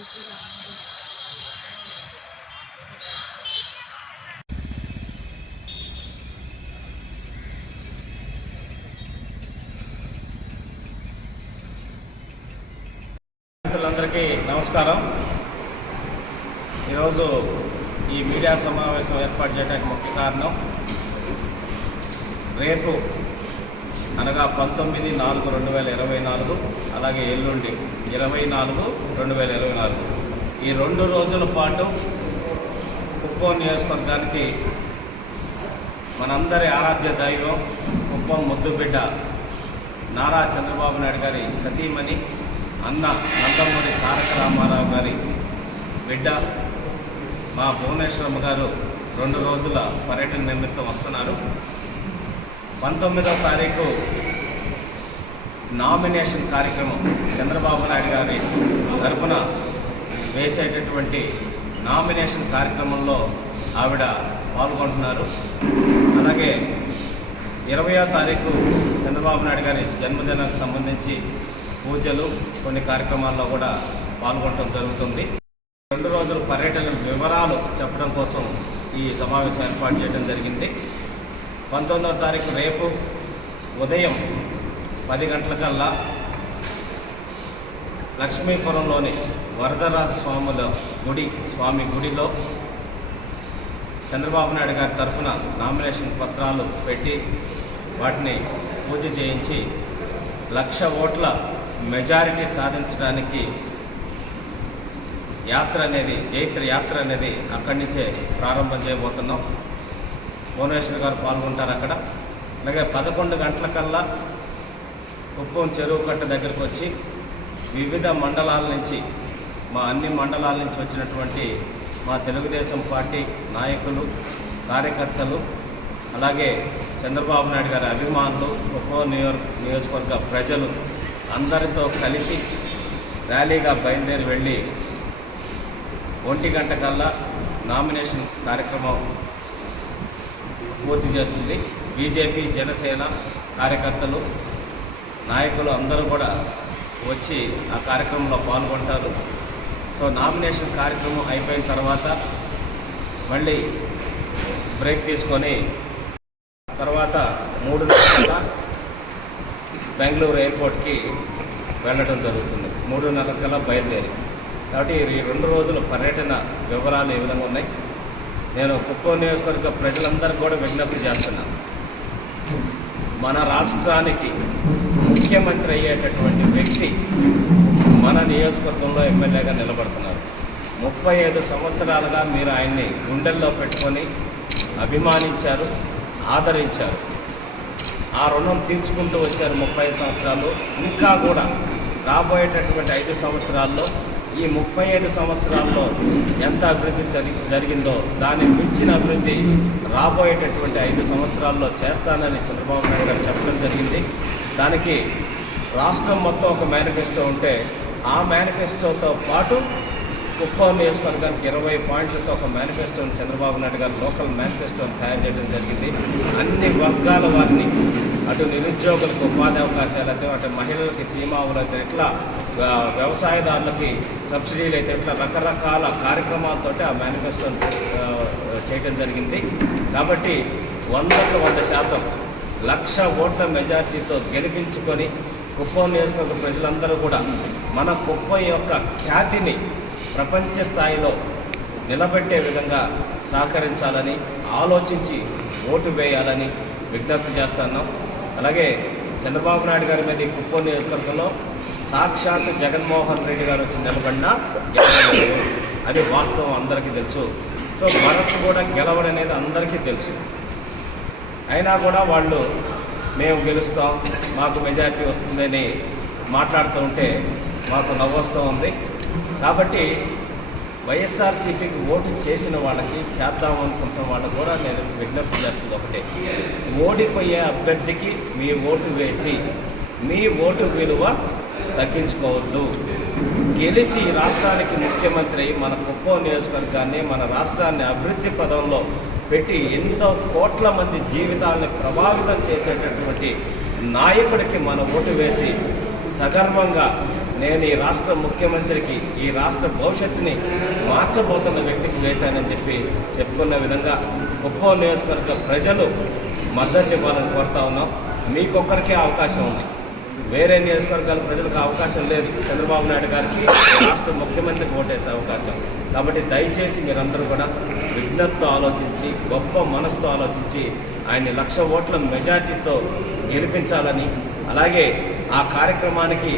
మిత్రులందరికీ నమస్కారం. ఈరోజు ఈ మీడియా సమావేశం ఏర్పాటు చేయడానికి ముఖ్య కారణం, రేపు అనగా 19/4/2024 అలాగే ఎల్లుండి 24/2024 ఈ 2 రోజుల పాటు కుప్పం నియోజకవర్గానికి మనందరి ఆరాధ్య దైవం కుప్పం ముద్దుబిడ్డ నారా చంద్రబాబు నాయుడు గారి సతీమణి అన్న నందమూరి తారక రామారావు గారి బిడ్డ మా భువనేశ్వరమ్మ గారు 2 రోజుల పర్యటన నిమిత్తం వస్తున్నారు. 19వ తారీఖు నామినేషన్ కార్యక్రమం చంద్రబాబు నాయుడు గారి తరఫున వేసేటటువంటి నామినేషన్ కార్యక్రమంలో ఆవిడ పాల్గొంటున్నారు. అలాగే 20వ తారీఖు చంద్రబాబు నాయుడు గారి జన్మదినానికి సంబంధించి పూజలు కొన్ని కార్యక్రమాల్లో కూడా పాల్గొనడం జరుగుతుంది. 2 రోజుల పర్యటన వివరాలు చెప్పడం కోసం ఈ సమావేశం ఏర్పాటు చేయడం జరిగింది. 19వ తారీఖు రేపు ఉదయం 10 గంటలకల్లా లక్ష్మీపురంలోని వరదరాజ స్వామి గుడిలో చంద్రబాబు నాయుడు గారి తరఫున నామినేషన్ పత్రాలు పెట్టి వాటిని పూజ చేయించి 1,00,000 ఓట్ల మెజారిటీ సాధించడానికి జైత్ర యాత్ర అనేది అక్కడి నుంచే ప్రారంభం చేయబోతున్నాం. భువనేశ్వర్ గారు పాల్గొంటారు అక్కడ. అలాగే 11 గంటలకల్లా కుప్పం చెరువు కట్ట దగ్గరకు వచ్చి వివిధ మండలాల నుంచి అన్ని మండలాల నుంచి వచ్చినటువంటి మా తెలుగుదేశం పార్టీ నాయకులు, కార్యకర్తలు, అలాగే చంద్రబాబు నాయుడు గారి అభిమానులు, కుప్పం నియోజకవర్గ ప్రజలు అందరితో కలిసి ర్యాలీగా బయలుదేరి వెళ్ళి 1 గంట కల్లా నామినేషన్ కార్యక్రమం పూర్తి చేస్తుంది. బీజేపీ, జనసేన కార్యకర్తలు, నాయకులు అందరూ కూడా వచ్చి ఆ కార్యక్రమంలో పాల్గొంటారు. సో నామినేషన్ కార్యక్రమం అయిపోయిన తర్వాత మళ్ళీ బ్రేక్ తీసుకొని తర్వాత 3 గంటల బెంగళూరు ఎయిర్పోర్ట్కి వెళ్ళడం జరుగుతుంది. 3:30 కల్లా బయలుదేరి. కాబట్టి ఈ 2 రోజుల పర్యటన వివరాలు ఏ విధంగా ఉన్నాయి, నేను కుప్పం నియోజకవర్గ ప్రజలందరికీ కూడా విజ్ఞప్తి చేస్తున్నాను. మన రాష్ట్రానికి ముఖ్యమంత్రి అయ్యేటటువంటి వ్యక్తి మన నియోజకవర్గంలో ఎమ్మెల్యేగా నిలబడుతున్నారు. 35 సంవత్సరాలుగా మీరు ఆయన్ని గుండెల్లో పెట్టుకొని అభిమానించారు, ఆదరించారు. ఆ రుణం తీర్చుకుంటూ వచ్చారు 35 సంవత్సరాలు. ఇంకా కూడా రాబోయేటటువంటి 5 సంవత్సరాల్లో, ఈ 35 సంవత్సరాల్లో ఎంత అభివృద్ధి జరిగిందో దాన్ని మించిన అభివృద్ధి రాబోయేటటువంటి 5 సంవత్సరాల్లో చేస్తానని చంద్రబాబు నాయుడు గారు చెప్పడం జరిగింది. దానికి రాష్ట్రం మొత్తం ఒక మేనిఫెస్టో ఉంటే ఆ మేనిఫెస్టోతో పాటు కుప్పం నియోజకవర్గానికి 20 పాయింట్లతో ఒక మేనిఫెస్టోని చంద్రబాబు నాయుడు గారు లోకల్ మేనిఫెస్టోని తయారు చేయడం జరిగింది. అన్ని వర్గాల వారిని, అటు నిరుద్యోగులకు ఉపాధి అవకాశాలు అయితే, అటు మహిళలకి సీమావులు అయితే ఎట్లా, వ్యవసాయదారులకి సబ్సిడీలు అయితే ఎట్లా, రకరకాల కార్యక్రమాలతోటి ఆ మేనిఫెస్టోని చేయడం జరిగింది. కాబట్టి 100కు 100% 1,00,000 ఓట్ల మెజార్టీతో గెలిపించుకొని కుప్పం నియోజకవర్గ ప్రజలందరూ కూడా మన కుప్పం యొక్క ఖ్యాతిని ప్రపంచ స్థాయిలో నిలబెట్టే విధంగా సహకరించాలని ఆలోచించి ఓటు వేయాలని విజ్ఞప్తి చేస్తున్నాం. అలాగే చంద్రబాబు నాయుడు గారి మీద ఈ కుప్పం నియోజకవర్గంలో సాక్షాత్ జగన్మోహన్ రెడ్డి గారు వచ్చి నిలబడినా గెలవలేదు, అది వాస్తవం అందరికీ తెలుసు. సో భరత్ కూడా గెలవడనేది అందరికీ తెలుసు. అయినా కూడా వాళ్ళు మేము గెలుస్తాం, మాకు మెజారిటీ వస్తుందని మాట్లాడుతూ ఉంటే మాకు నవ్వొస్తూ ఉంది. కాబట్టి వైఎస్ఆర్సీపీకి ఓటు చేసిన వాళ్ళకి, చేద్దామనుకుంటున్న వాళ్ళకు కూడా నేను విజ్ఞప్తి చేస్తుంది ఒకటే, ఓడిపోయే అభ్యర్థికి మీ ఓటు వేసి మీ ఓటు విలువ తగ్గించుకోవద్దు. గెలిచి రాష్ట్రానికి ముఖ్యమంత్రి మన కుప్పం నియోజకవర్గాన్ని, మన రాష్ట్రాన్ని అభివృద్ధి పదంలో పెట్టి ఎంతో కోట్ల మంది జీవితాలను ప్రభావితం చేసేటటువంటి నాయకుడికి మన ఓటు వేసి సగర్వంగా నేను ఈ రాష్ట్ర ముఖ్యమంత్రికి ఈ రాష్ట్ర భవిష్యత్తుని మార్చబోతున్న వ్యక్తికి వేశానని చెప్పి చెప్పుకున్న విధంగా కుప్పం నియోజకవర్గ ప్రజలు మద్దతు ఇవ్వాలని కోరుతా ఉన్నాం. మీకొక్కరికే అవకాశం ఉంది, వేరే నియోజకవర్గాల ప్రజలకు అవకాశం లేదు. చంద్రబాబు నాయుడు గారికి రాష్ట్ర ముఖ్యమంత్రికి ఓటేసే అవకాశం. కాబట్టి దయచేసి మీరందరూ కూడా విజ్ఞతతో ఆలోచించి, గొప్ప మనసుతో ఆలోచించి ఆయన్ని 1,00,000 ఓట్ల మెజార్టీతో గెలిపించాలని, అలాగే ఆ కార్యక్రమానికి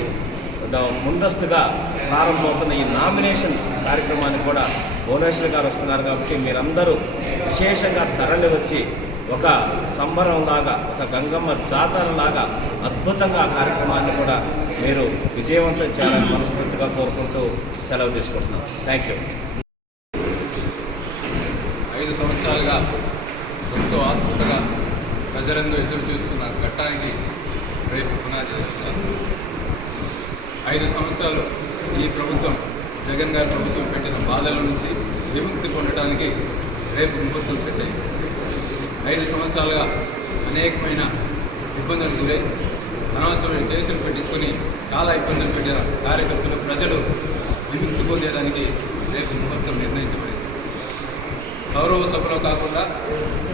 ముందస్తుగా ప్రారంభమవుతున్న ఈ నామినేషన్ కార్యక్రమానికి కూడా భువనేశ్వర్ గారు వస్తున్నారు. కాబట్టి మీరందరూ విశేషంగా తరలి వచ్చి ఒక సంబరంలాగా, ఒక గంగమ్మ జాతరలాగా అద్భుతంగా ఆ కార్యక్రమాన్ని కూడా మీరు విజయవంతం చేయాలని మనస్ఫూర్తిగా కోరుకుంటూ సెలవు తీసుకుంటున్నాం. Thank you. 5 సంవత్సరాలుగా ఎంతో ఆతృతగా ప్రజలందరూ ఎదురు చూస్తున్న ఘట్టానికి రేపు పునాది వేస్తున్నారు. 5 సంవత్సరాలు ఈ ప్రభుత్వం, జగన్ గారి ప్రభుత్వం పెట్టిన బాధల నుంచి విముక్తి పొందడానికి రేపు ముహూర్తం పెట్టింది. 5 సంవత్సరాలుగా అనేకమైన ఇబ్బందులు గురై అనవసరమైన కేసులు పెట్టించుకొని చాలా ఇబ్బందులు పెట్టిన కార్యకర్తలు, ప్రజలు విముక్తి పొందేదానికి రేపు ముహూర్తం నిర్ణయించబడింది. గౌరవ సభలో కాకుండా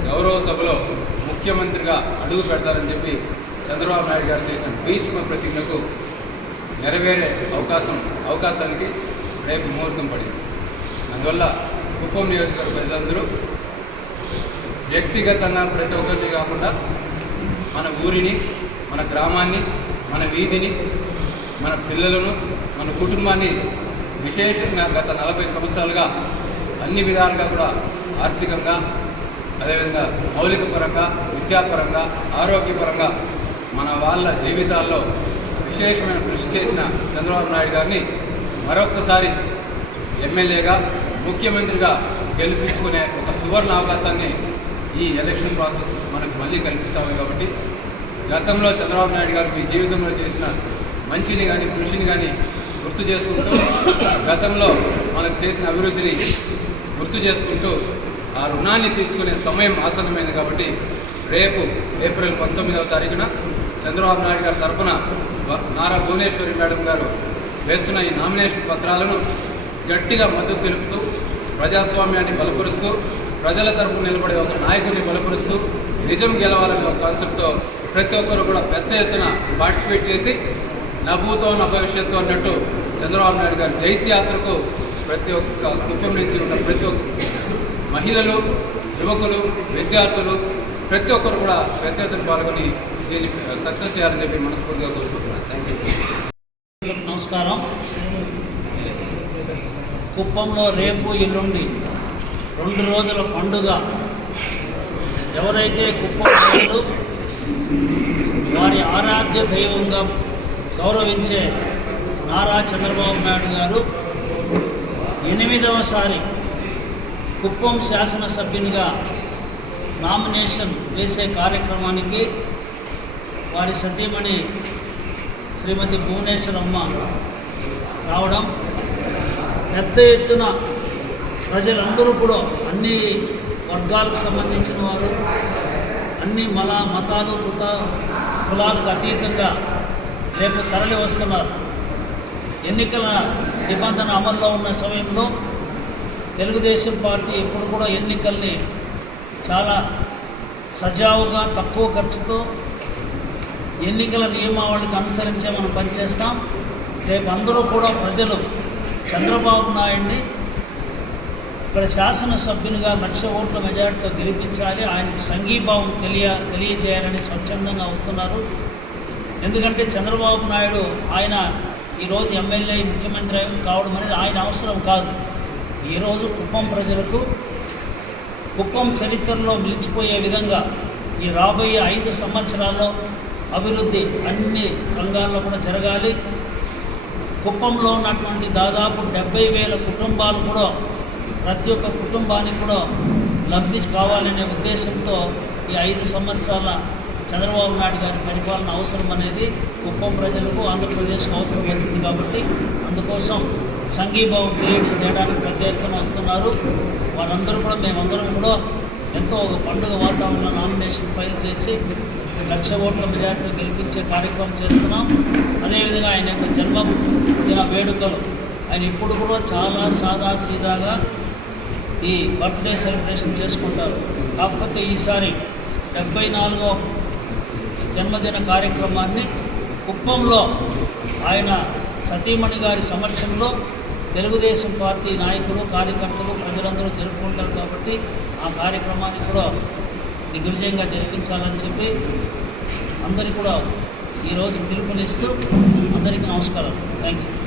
గౌరవ సభలో ముఖ్యమంత్రిగా అడుగు పెడతారని చెప్పి చంద్రబాబు నాయుడు గారు చేసిన భీష్మ ప్రతిజ్ఞకు నెరవేరే అవకాశానికి రేపు ముహూర్తం పడింది. అందువల్ల కుప్పం నియోజకవర్గ ప్రజలందరూ వ్యక్తిగతంగా ప్రతి ఒక్కరిని కాకుండా మన ఊరిని, మన గ్రామాన్ని, మన వీధిని, మన పిల్లలను, మన కుటుంబాన్ని విశేషంగా గత 40 సంవత్సరాలుగా అన్ని విధాలుగా కూడా ఆర్థికంగా, అదేవిధంగా మౌలిక పరంగా, విద్యాపరంగా, ఆరోగ్యపరంగా మన వాళ్ళ జీవితాల్లో విశేషమైన కృషి చేసిన చంద్రబాబు నాయుడు గారిని మరొక్కసారి ఎమ్మెల్యేగా, ముఖ్యమంత్రిగా గెలిపించుకునే ఒక సువర్ణ అవకాశాన్ని ఈ ఎలక్షన్ ప్రాసెస్ మనకు మళ్ళీ కల్పిస్తాము. కాబట్టి గతంలో చంద్రబాబు నాయుడు గారు మీ జీవితంలో చేసిన మంచిని కానీ, కృషిని కానీ గుర్తు చేసుకుంటూ, గతంలో మనకు చేసిన అభివృద్ధిని గుర్తు చేసుకుంటూ ఆ రుణాన్ని తీర్చుకునే సమయం ఆసన్నమైంది. కాబట్టి రేపు ఏప్రిల్ 19వ తారీఖున చంద్రబాబు నాయుడు గారి తరఫున నారా భువనేశ్వరి మేడం గారు వేస్తున్న ఈ నామినేషన్ పత్రాలను గట్టిగా మద్దతు తెలుపుతూ, ప్రజాస్వామ్యాన్ని బలపరుస్తూ, ప్రజల తరఫున నిలబడే ఒక నాయకుడిని బలపరుస్తూ, నిజం గెలవాలనే ఒక కాన్సెప్ట్తో ప్రతి ఒక్కరు కూడా పెద్ద ఎత్తున పార్టిసిపేట్ చేసి నభూతో నా భవిష్యత్తు అన్నట్టు చంద్రబాబు నాయుడు గారి జైత్యాత్రకు ప్రతి ఒక్క కుటుంబం నుంచి ఉన్న ప్రతి ఒక్క మహిళలు, యువకులు, విద్యార్థులు ప్రతి ఒక్కరు కూడా పెద్ద ఎత్తున పాల్గొని దీన్ని సక్సెస్ చేయాలని చెప్పి మనస్ఫూర్తిగా కోరుకుంటున్నాను. Thank you. నమస్కారం. కుప్పంలో రేపు ఎల్లుండి 2 రోజుల పండుగ. ఎవరైతే కుప్పం ప్రజలు వారి ఆరాధ్య దైవంగా గౌరవించే నారా చంద్రబాబు నాయుడు గారు 8వసారి కుప్పం శాసనసభ్యునిగా నామినేషన్ వేసే కార్యక్రమానికి వారి సతీమణి శ్రీమతి భువనేశ్వరమ్మ రావడం, పెద్ద ఎత్తున ప్రజలందరూ కూడా అన్ని వర్గాలకు సంబంధించిన వారు, అన్ని మతాలు కులాలకు అతీతంగా రేపు తరలి వస్తున్నారు. ఎన్నికల నిబంధన అమల్లో ఉన్న సమయంలో తెలుగుదేశం పార్టీ ఎప్పుడు కూడా ఎన్నికల్ని చాలా సజావుగా, తక్కువ ఖర్చుతో ఎన్నికల నియమావళికి అనుసరించే మనం పనిచేస్తాం. రేపు అందరూ కూడా ప్రజలు చంద్రబాబు నాయుడిని ఇక్కడ శాసనసభ్యునిగా 1,00,000 ఓట్ల మెజార్టీతో గెలిపించాలి, ఆయనకు సంఘీభావం తెలియజేయాలని స్వచ్ఛందంగా వస్తున్నారు. ఎందుకంటే చంద్రబాబు నాయుడు ఆయన ఈరోజు ఎమ్మెల్యే, ముఖ్యమంత్రి కావడం అనేది ఆయన అవసరం కాదు. ఈరోజు కుప్పం ప్రజలకు కుప్పం చరిత్రలో నిలిచిపోయే విధంగా ఈ రాబోయే 5 సంవత్సరాల్లో అభివృద్ధి అన్ని రంగాల్లో కూడా జరగాలి. కుప్పంలో ఉన్నటువంటి దాదాపు 70,000 కుటుంబాలు కూడా, ప్రతి ఒక్క కుటుంబానికి కూడా లబ్ధి కావాలనే ఉద్దేశంతో ఈ 5 సంవత్సరాల చంద్రబాబు నాయుడు గారి పరిపాలన అవసరం అనేది కుప్పం ప్రజలకు, ఆంధ్రప్రదేశ్కు అవసరం వచ్చింది. కాబట్టి అందుకోసం సంఘీభావం తెలియడానికి పెద్ద ఎత్తున వస్తున్నారు. వారందరూ కూడా, మేమందరం కూడా ఎంతో ఒక పండుగ వాతావరణంలో నామినేషన్ ఫైల్ చేసి 1,00,000 ఓట్ల మెజార్టీతో గెలిపించే కార్యక్రమం చేస్తున్నాం. అదేవిధంగా ఆయన యొక్క జన్మదిన వేడుకలు ఆయన ఇప్పుడు కూడా చాలా సాదాసీదాగా ఈ బర్త్డే సెలబ్రేషన్ చేసుకుంటారు. కాకపోతే ఈసారి 74వ జన్మదిన కార్యక్రమాన్ని కుప్పంలో ఆయన సతీమణి గారి సమక్షంలో తెలుగుదేశం పార్టీ నాయకులు, కార్యకర్తలు, ప్రజలందరూ జరుపుకుంటారు. కాబట్టి ఆ కార్యక్రమాన్ని కూడా దిగ్విజయంగా జరిపించాలని చెప్పి అందరికీ కూడా ఈరోజు పిలుపునిస్తూ అందరికీ నమస్కారం. Thank you.